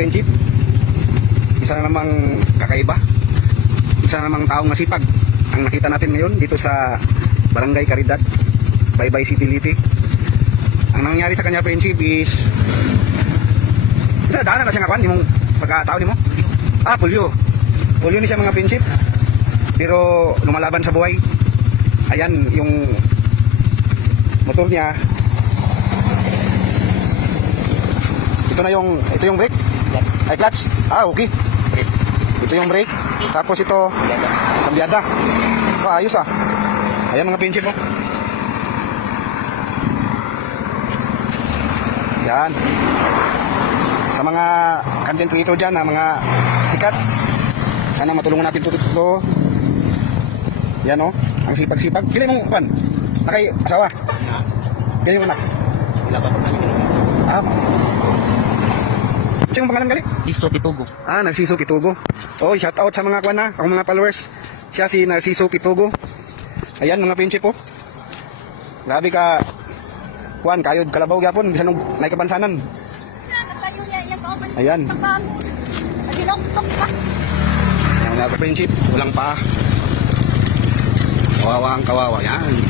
friendship. Isa na namang kakaiba. Isa na namang taong masipag ang nakita natin ngayon dito sa Barangay Caridad, Baybay City, Liti. Ang nangyari sa kanya friendship is daanan na siya nga kwan, yung pagkatao ni mo. Pulyo ni siya mga friendship, pero lumalaban sa buhay. Ayan yung motor niya. Ito yung brake. Yes. Ay, clutch. Okay. Brake. Ito yung brake. Tapos ito kambyada. Ayos Ayan mga friendship mo. Yan. Sa mga content creator dyan, mga sikat, sana matulungan natin ito. Yan ang sipag-sipag. Pili mong pan. Nakay asawa. Ganyan yung anak. Wala pa po namin. Sino ang pangalan gali? Narciso Pitugo. Narciso Pitugo. Shout out sa mga kwan ang mga followers. Siya si Narciso Pitugo. Ayan mga friendship po. Grabe ka kwan, kayod kalabaw gyapon bisan og naikabansanan. Ayan. Ang mga friendship, walang pa. Kawawa ang kawawa. Yan.